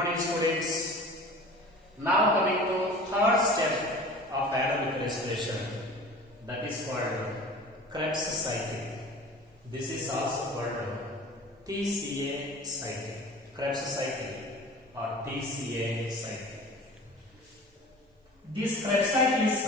morning, students. Now coming to third step of aerobic respiration, that is called Krebs cycle. This is also called TCA cycle, Krebs cycle or TCA cycle. This Krebs cycle is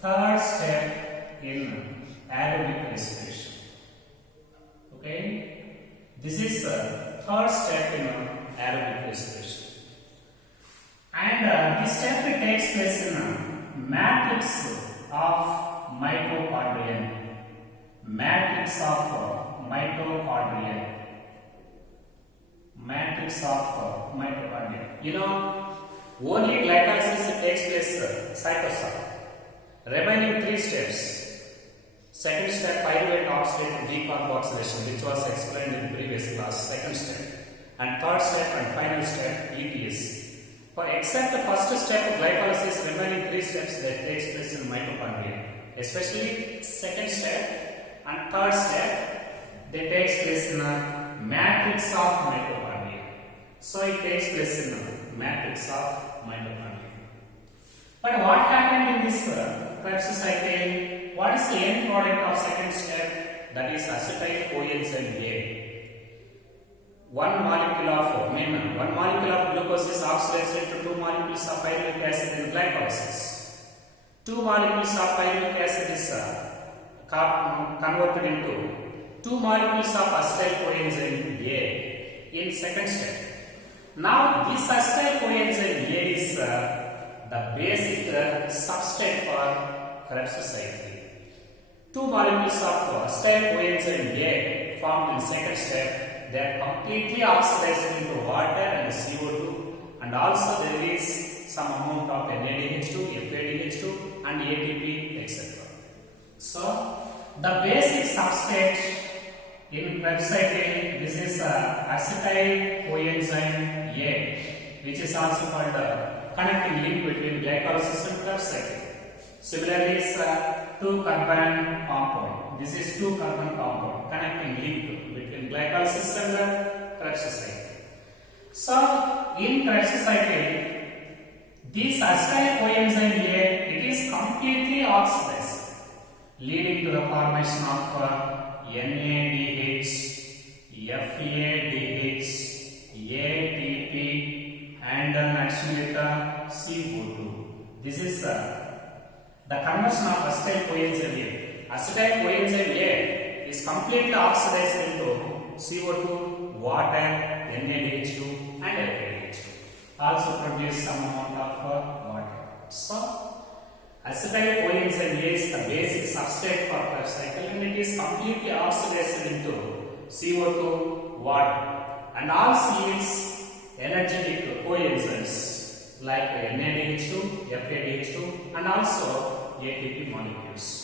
third step in aerobic respiration. Okay, this is third step in aerobic respiration, and this step takes place in matrix of mitochondria. Matrix of mitochondria. Matrix of mitochondria. You know, only glycolysis takes place cytosol. Remaining three steps. Second step, pyruvate oxidation decarboxylation, which was explained in the previous class. Second step. And third step and final step, ETS. For except the first step of glycolysis, remaining three steps that takes place in mitochondria. Especially second step and third step, they takes place in a matrix of mitochondria. So it takes place in a matrix of mitochondria. But what happened in this Krebs cycle? What is the end product of second step? That is acetyl coenzyme A. One molecule of glucose is oxidized into two molecules of pyruvic acid in glycolysis. Two molecules of pyruvic acid is converted into two molecules of acetyl coenzyme A in second step. Now this acetyl coenzyme A is the basic substrate for Krebs cycle. Two molecules of acetyl coenzyme A formed in second step. They are completely oxidized into water and CO2, and also there is some amount of NADH2, FADH2 and ATP, etc. So the basic substrate in Krebs cycle, this is acetyl coenzyme A, which is also called a connecting link between glycolysis and Krebs cycle. Similarly, is 2-carbon compound. This is 2-carbon compound, connecting link between glycolysis and Krebs cycle. So in Krebs cycle, this acetyl coenzyme A, it is completely oxidized, leading to the formation of NADH, FADH, ATP, and naturally CO2. This is the conversion of acetyl coenzyme A. Acetyl coenzyme A is completely oxidized into CO2, water, NADH2 and FADH2. Also produce some amount of water. So, acetyl coenzyme A is the basic substrate for Krebs cycle, and it is completely oxidized into CO2, water, and also yields energetic coenzymes like NADH2, FADH2 and also ATP molecules.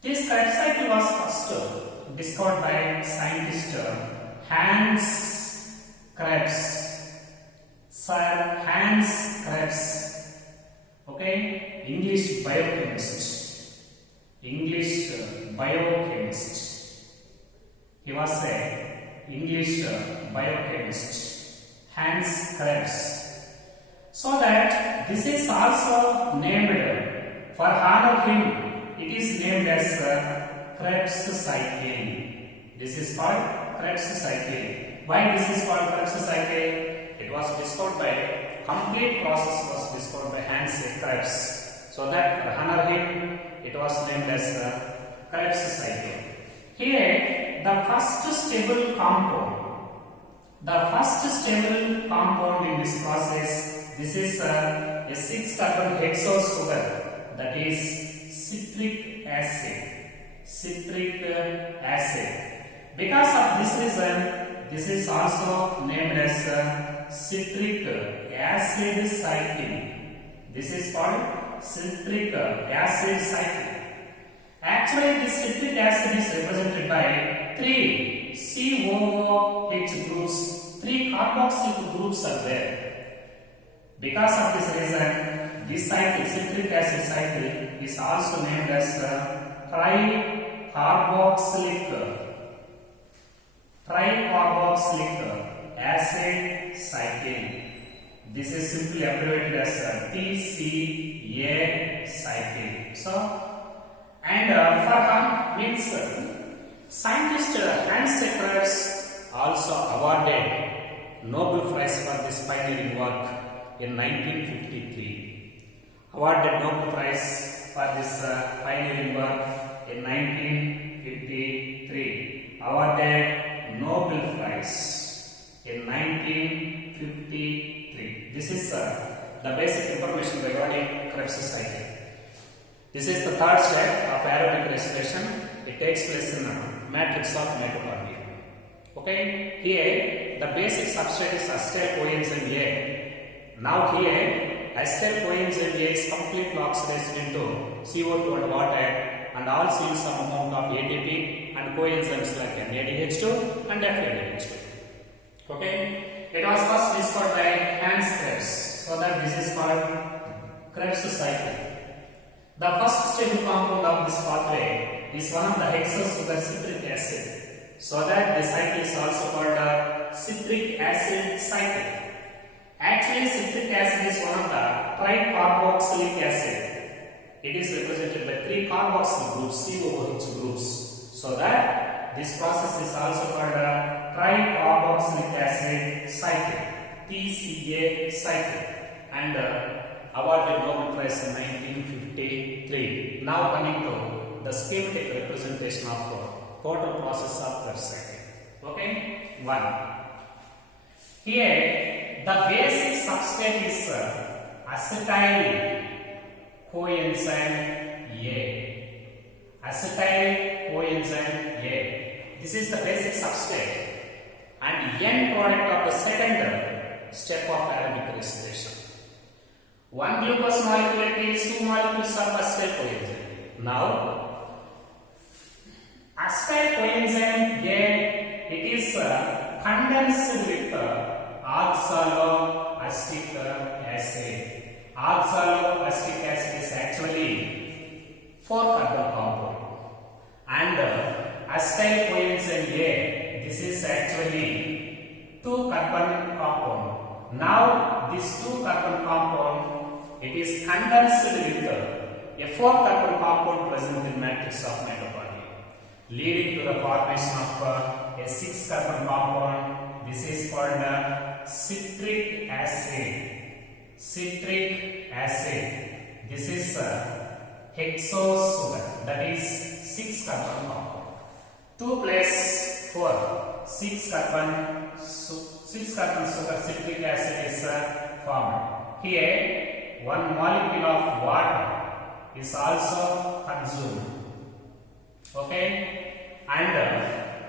This Krebs cycle was first discovered by scientist Hans Krebs. Sir Hans Krebs, okay, English biochemist. He was a English biochemist, Hans Krebs. So that this is also named, for honor him, it is named as Krebs cycle. This is called Krebs cycle. Why this is called Krebs cycle? It was discovered by, complete process was discovered by Hans Krebs. So that for honor him, it was named as Krebs cycle. Here, the first stable compound in this process, this is a 6-carbon hexose sugar, that is citric acid. Because of this reason, this is also named as citric acid cycle. This is called citric acid cycle. Actually, this citric acid is represented by 3 COOH groups, 3 carboxyl groups are there. Because of this reason, this cycle, citric acid cycle, is also named as tricarboxylic acid cycle. This is simply abbreviated as TCA cycle. So, and for means scientist Hans Krebs also awarded Nobel Prize for this pioneering work in 1953. Awarded Nobel Prize for this pioneering work in 1953. Awarded Nobel Prize in 1953. This is the basic information regarding Krebs cycle. This is the third step of aerobic respiration. It takes place in a matrix of mitochondria. Okay, here the basic substrate is acetyl coenzyme A. Now here acetyl coenzyme A is completely oxidized into CO2 and water, and also use some amount of ATP and coenzymes like NADH2 and FADH2. Okay, it was first discovered by Hans Krebs, so that this is called Krebs cycle. The first stable compound of this pathway is one of the hexosugar citric acid, so that the cycle is also called a citric acid cycle. Actually, citric acid is one of the tricarboxylic acid. It is represented by 3 carboxyl groups, COOH groups, so that this process is also called a tricarboxylic acid cycle, TCA cycle, and awarded Nobel Prize in 1953. Now coming to the schematic representation of total process of Krebs cycle. Okay, 1. Here the basic substrate is acetyl coenzyme A. Acetyl coenzyme A. This is the basic substrate and end product of the second step of aerobic respiration. One glucose molecule is 2 molecules of acetyl coenzyme. Now, acetyl coenzyme A, it is condensed with oxaloacetic acid. Oxaloacetic acid is actually 4 carbon compound, and acetyl coenzyme A, this is actually 2 carbon compound. Now, this 2 carbon compound, it is condensed with a 4 carbon compound present in matrix of mitochondria, leading to the formation of a 6 carbon compound. This is called citric acid. Citric acid. This is hexosugar, that is 6 carbon compound. 2 plus 4, 6 carbon sugar citric acid is formed. Here, 1 molecule of water is also consumed. Okay, and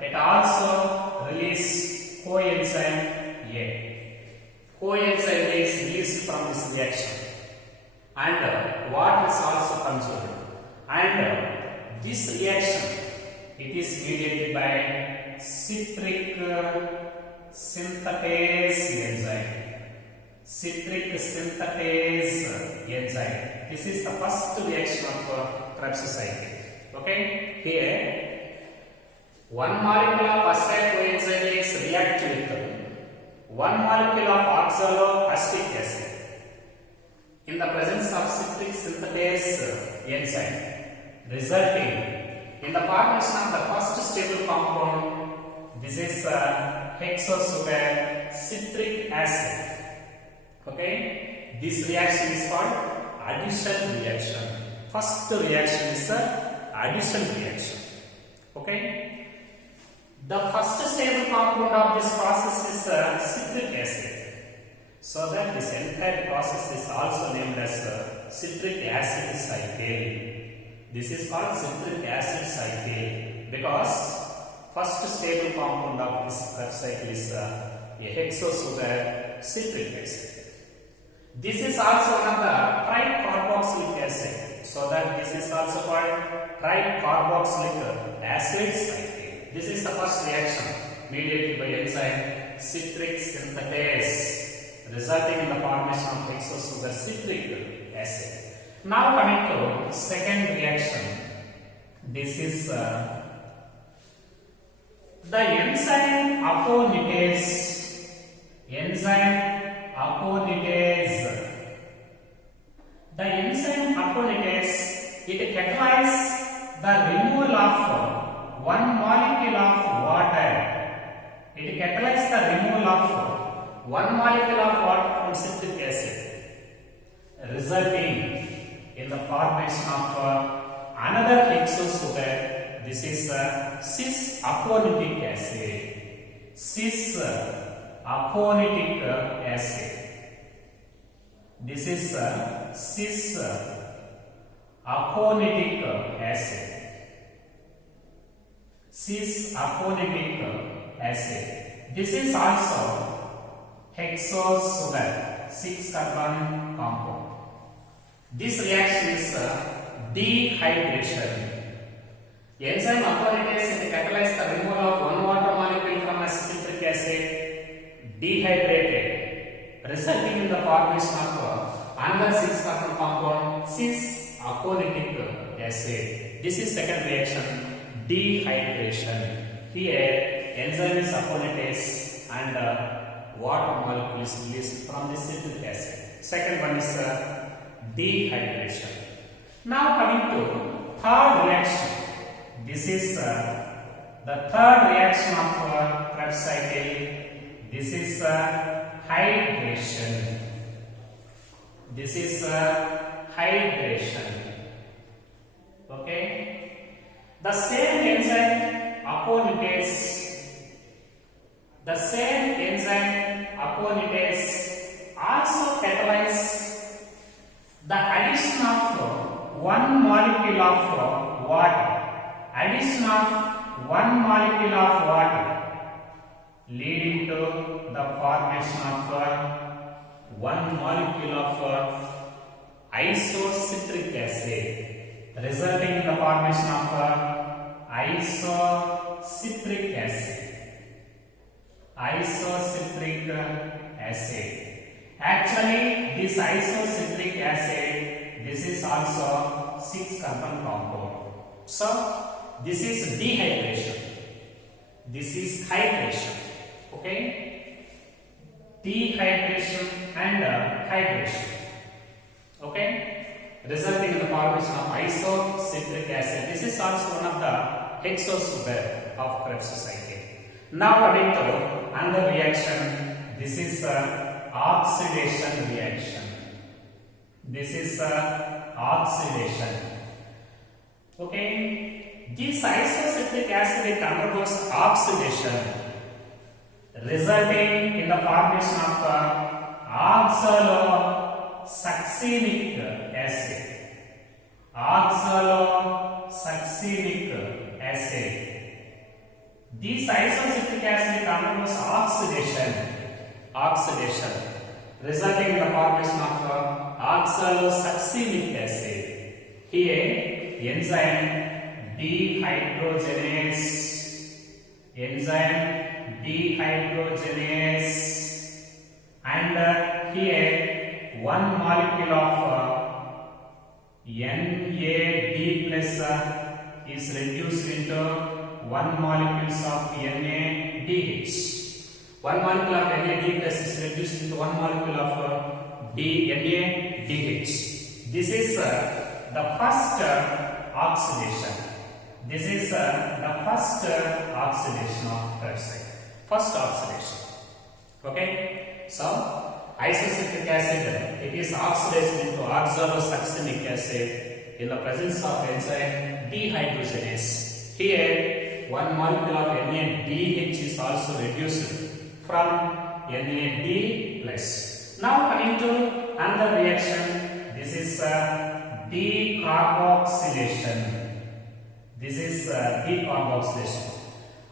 it also releases coenzyme A. Coenzyme A is released from this reaction, and water is also consumed. And this reaction, it is mediated by citric synthetase enzyme. Citric synthetase enzyme. This is the first reaction of Krebs cycle. Okay, here 1 molecule of acetyl coenzyme is reacted with 1 molecule of oxaloacetic acid in the presence of citric synthetase enzyme, resulting in the formation of the first stable compound. This is hexosugar citric acid. Okay, this reaction is called addition reaction. First reaction is addition reaction. Okay, the first stable compound of this process is citric acid, so that this entire process is also named as citric acid cycle. This is called citric acid cycle because first stable compound of this Krebs cycle is a hexosugar citric acid. This is also one of the tricarboxylic acid, so that this is also called tricarboxylic acid cycle. This is the first reaction mediated by enzyme citric synthetase, resulting in the formation of hexosugar citric acid. Now coming to second reaction. This is the enzyme aconitase enzyme aconitase. The enzyme aconitase, it catalyzes the removal of one molecule of water. It catalyzes the removal of one molecule of water from citric acid, resulting in the formation of another hexosugar. This is cis-aconitic acid. Cis-aconitic acid. This is cis-aconitic acid. Cis-aconitic acid. This is also hexosugar, 6-carbon compound. This reaction is dehydration. Enzyme aconitase catalyzes the removal of one water molecule from a citric acid, dehydrated, resulting in the formation of another 6-carbon compound, cis-aconitic acid. This is second reaction, dehydration. Here, enzyme is aconitase and water molecule is released from the citric acid. Second one is dehydration. Now coming to third reaction. This is the third reaction of Krebs cycle. This is hydration. This is hydration. Okay. The same enzyme aconitase also catalyzes the addition of one molecule of water. Addition of one molecule of water leading to the formation of one molecule of isocitric acid, resulting in the formation of isocitric acid. Isocitric acid. Actually, this isocitric acid, this is also 6-carbon compound. So, this is dehydration. This is hydration. Okay? Dehydration and hydration. Okay? Resulting in the formation of isocitric acid. This is also one of the hexosugar of Krebs cycle. Now coming to another reaction. This is oxidation reaction. This is oxidation. Okay? This isocitric acid undergoes oxidation, resulting in the formation of oxalosuccinic acid. Oxalosuccinic acid. This isocitric acid undergoes oxidation, resulting in the formation of oxalosuccinic acid. Here, enzyme dehydrogenase. And here one molecule of NAD plus is reduced into one molecule of NADH. One molecule of NAD plus is reduced into one molecule of NADH. This is the first oxidation. This is the first oxidation of Krebs cycle. First oxidation. Okay. So, isocitric acid, it is oxidized into oxalosuccinic acid in the presence of enzyme dehydrogenase. Here, one molecule of NADH is also reduced from NAD+. Now coming to another reaction. This is decarboxylation. This is decarboxylation.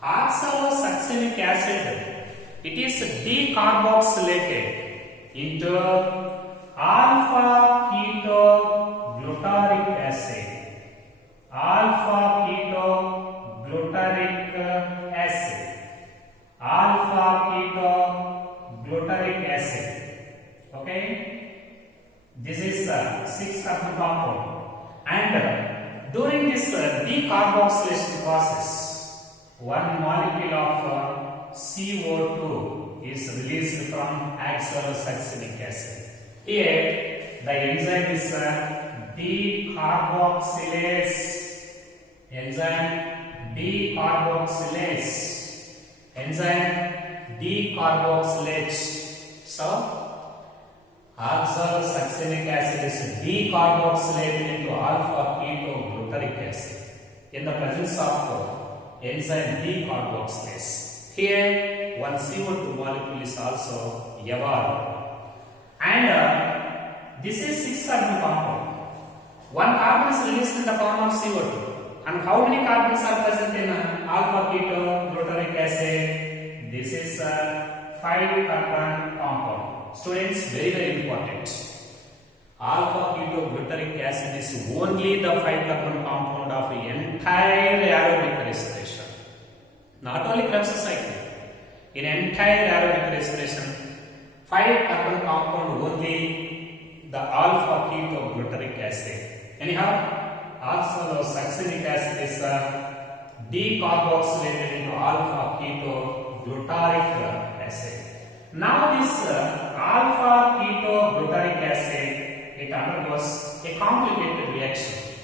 Oxalosuccinic acid, it is decarboxylated into alpha ketoglutaric acid. Alpha ketoglutaric acid. Alpha ketoglutaric acid. Okay. This is 6-carbon compound, and during this decarboxylation process, one molecule of CO2 is released from oxalosuccinic acid. Here the enzyme is decarboxylase. Enzyme decarboxylase. Enzyme decarboxylate. So oxalosuccinic acid is decarboxylated into alpha ketogluteric acid in the presence of enzyme decarboxylase. Here one CO2 molecule is also evolved, and this is 6-carbon compound. One carbon is released in the form of CO2, and how many carbons are present in alpha ketogluteric acid? This is a 5-carbon compound. Students, very important. Alpha ketogluteric acid is only the 5-carbon compound of the entire aerobic respiration. Not only Krebs cycle. In entire aerobic respiration, 5-carbon compound only the alpha ketogluteric acid. Anyhow, oxalosuccinic acid is decarboxylated into alpha ketogluteric acid. Now this alpha ketogluteric acid, it undergoes a complicated reaction.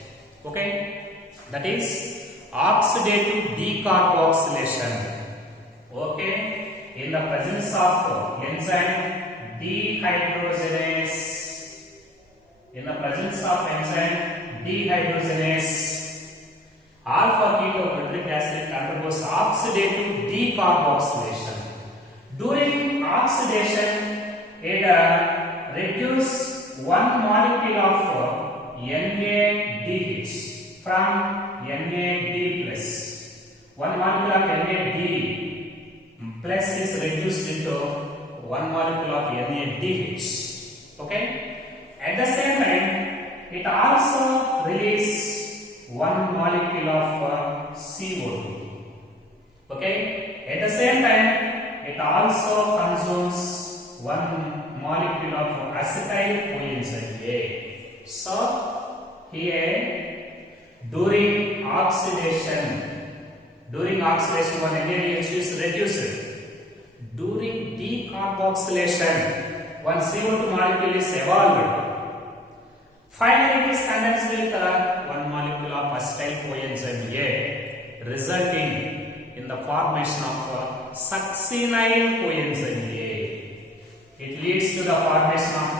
Okay, that is oxidative decarboxylation. Okay, in the presence of enzyme dehydrogenase. In the presence of enzyme dehydrogenase, alpha ketogluteric acid undergoes oxidative decarboxylation. During oxidation, it reduces one molecule of NADH from NAD plus. One molecule of NAD plus is reduced into one molecule of NADH. Okay. At the same time, it also releases one molecule of CO2. Okay. At the same time, it also consumes one molecule of acetyl coenzyme A. So here during oxidation one NADH is reduced. During decarboxylation, one CO2 molecule is evolved. Finally, it is condensed with one molecule of acetyl coenzyme A, resulting in the formation of succinyl coenzyme A. It leads to the formation of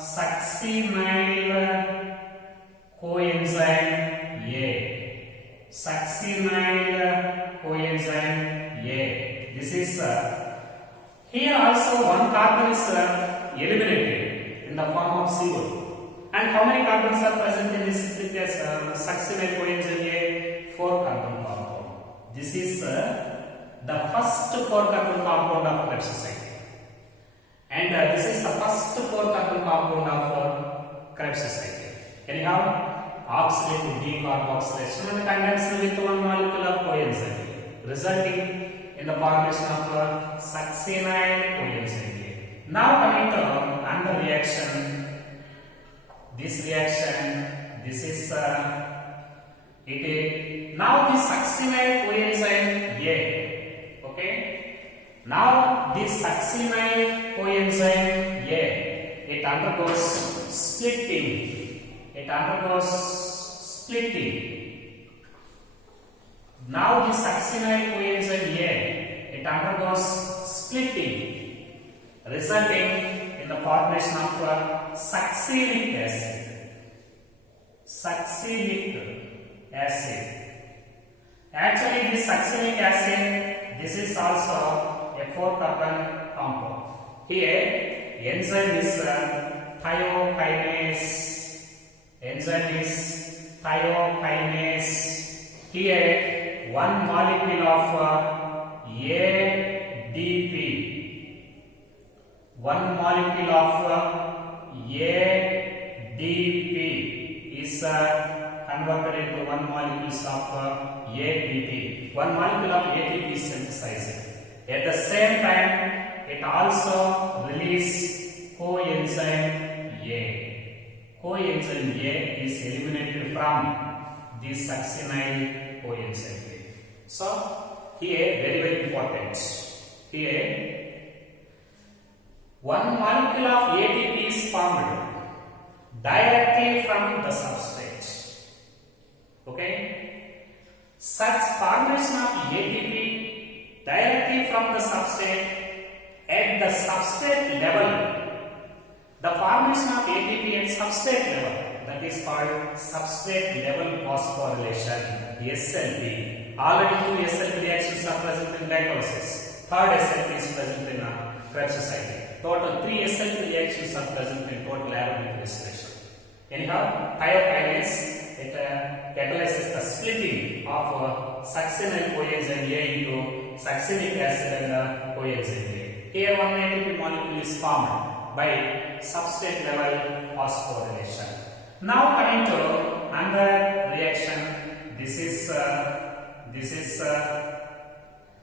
succinyl coenzyme A. Succinyl coenzyme A. This is here also one carbon is eliminated in the form of CO2. And how many carbons are present in this succinyl coenzyme A? 4 carbon compound. This is the first 4-carbon compound of Krebs cycle. And this is the first 4-carbon compound of Krebs cycle. Anyhow, oxidative decarboxylation and condensation with one molecule of coenzyme, resulting in the formation of succinyl coenzyme A. Now coming to another reaction. This reaction, this is now this succinyl coenzyme A. Okay. Now this succinyl coenzyme A, it undergoes splitting. Now this succinyl coenzyme A, it undergoes splitting, resulting in the formation of succinic acid. Actually, this succinic acid, this is also a 4-carbon compound. Here, enzyme is thiokinase. Here, one molecule of ADP. One molecule of ADP is converted into one molecule of ATP. One molecule of ATP is synthesized. At the same time, it also releases coenzyme A. Coenzyme A is eliminated from the succinyl coenzyme A. So here very important. Here one molecule of ATP is formed directly from the substrate. Okay? Such formation of ATP directly from the substrate at the substrate level. The formation of ATP at substrate level, that is called substrate level phosphorylation, SLP. Already 2 SLP reactions are present in glycolysis. Third SLP is present in Krebs society. Total 3 SLP reactions are present in total aromatic respiration. Anyhow, thiokinase, it catalyzes the splitting of succinyl coenzyme A into succinic acid and coenzyme A. Here one ATP molecule is formed by substrate level phosphorylation. Now coming to another reaction, this is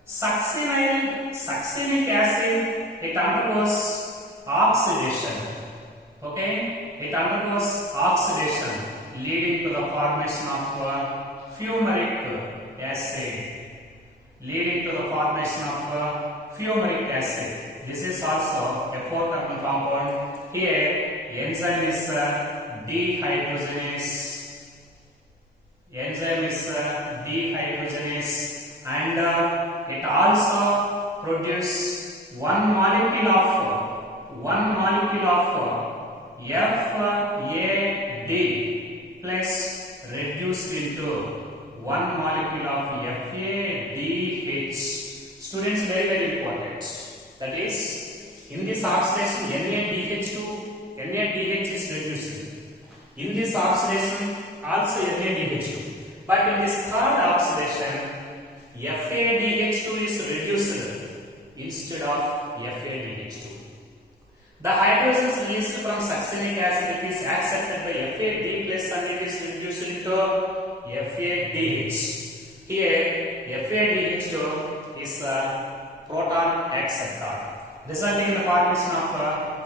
succinic acid. It undergoes oxidation. Okay, it undergoes oxidation, leading to the formation of fumaric acid. This is also a 4-carbon compound. Here, enzyme is dehydrogenase, and it also produces one molecule of FAD plus reduced into one molecule of FADH. Students, very important. That is, in this oxidation NADH is reduced. In this oxidation also NADH2. But in this third oxidation FADH2 is reduced instead of FADH2. The hydrogens released from succinic acid is accepted by FAD plus and it is reduced into FADH. Here FADH2 is a proton acceptor, resulting in the formation of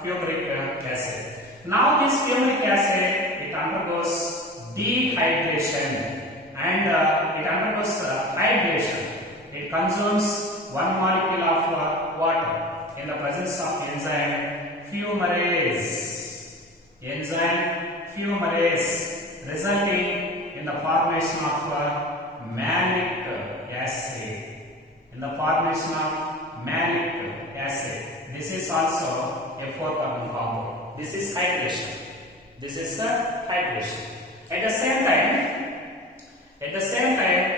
fumaric acid. Now this fumaric acid, it undergoes dehydration and it undergoes hydration. It consumes one molecule of water in the presence of enzyme fumarase, resulting in the formation of malic acid. This is also a 4-carbon compound. This is hydration. At the same time,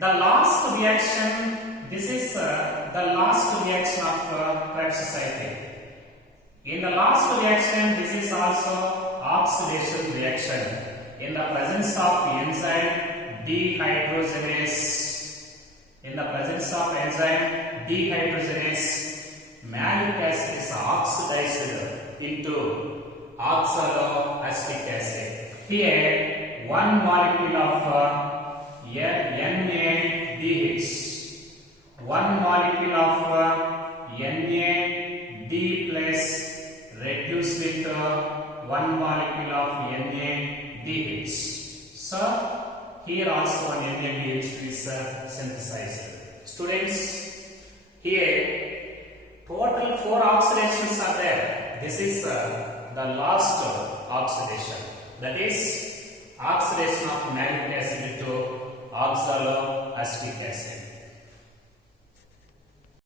the last reaction. This is the last reaction of Krebs society. In the last reaction, this is also oxidation reaction. In the presence of enzyme dehydrogenase, malic acid is oxidized into oxaloacetic acid. Here, one molecule of NADH, one molecule of NAD plus reduced into one molecule of NADH. So, here also an NADH is synthesized. Students, here total 4 oxidations are there. This is the last oxidation. That is oxidation of malic acid to oxaloacetic acid.